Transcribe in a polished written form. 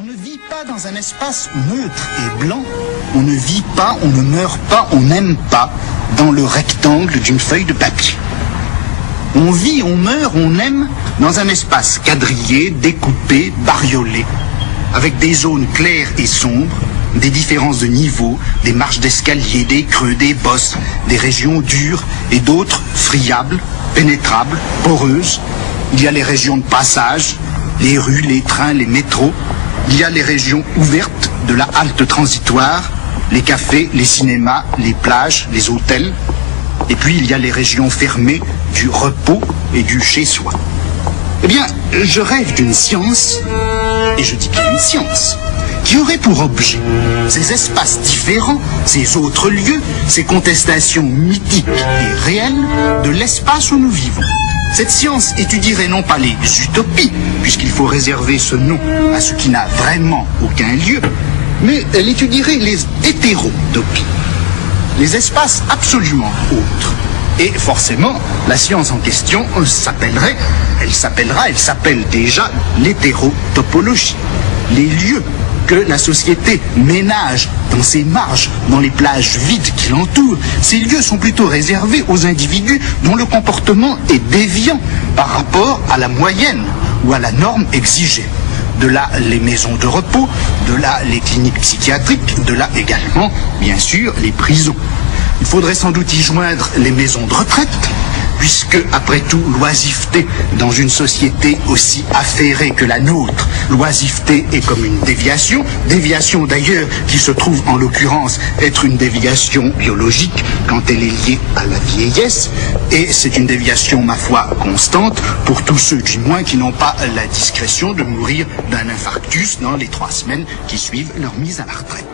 On ne vit pas dans un espace neutre et blanc. On ne vit pas, on ne meurt pas, on n'aime pas dans le rectangle d'une feuille de papier. On vit, on meurt, on aime dans un espace quadrillé, découpé, bariolé, avec des zones claires et sombres, des différences de niveau, des marches d'escalier, des creux, des bosses, des régions dures et d'autres friables, pénétrables, poreuses. Il y a les régions de passage, les rues, les trains, les métros. Il y a les régions ouvertes de la halte transitoire, les cafés, les cinémas, les plages, les hôtels. Et puis il y a les régions fermées du repos et du chez-soi. Eh bien, je rêve d'une science, et je dis bien une science, qui aurait pour objet ces espaces différents, ces autres lieux, ces contestations mythiques et réelles de l'espace où nous vivons. Cette science étudierait non pas les utopies, puisqu'il faut réserver ce nom à ce qui n'a vraiment aucun lieu, mais elle étudierait les hétérotopies, les espaces absolument autres. Et forcément, la science en question s'appelle déjà l'hétérotopologie, les lieux que la société ménage dans ses marges, dans les plages vides qui l'entourent. Ces lieux sont plutôt réservés aux individus dont le comportement est déviant par rapport à la moyenne ou à la norme exigée. De là les maisons de repos, de là les cliniques psychiatriques, de là également, bien sûr, les prisons. Il faudrait sans doute y joindre les maisons de retraite, puisque, après tout, l'oisiveté dans une société aussi affairée que la nôtre, l'oisiveté est comme une déviation d'ailleurs qui se trouve en l'occurrence être une déviation biologique quand elle est liée à la vieillesse, et c'est une déviation, ma foi, constante pour tous ceux du moins qui n'ont pas la discrétion de mourir d'un infarctus dans les 3 semaines qui suivent leur mise à la retraite.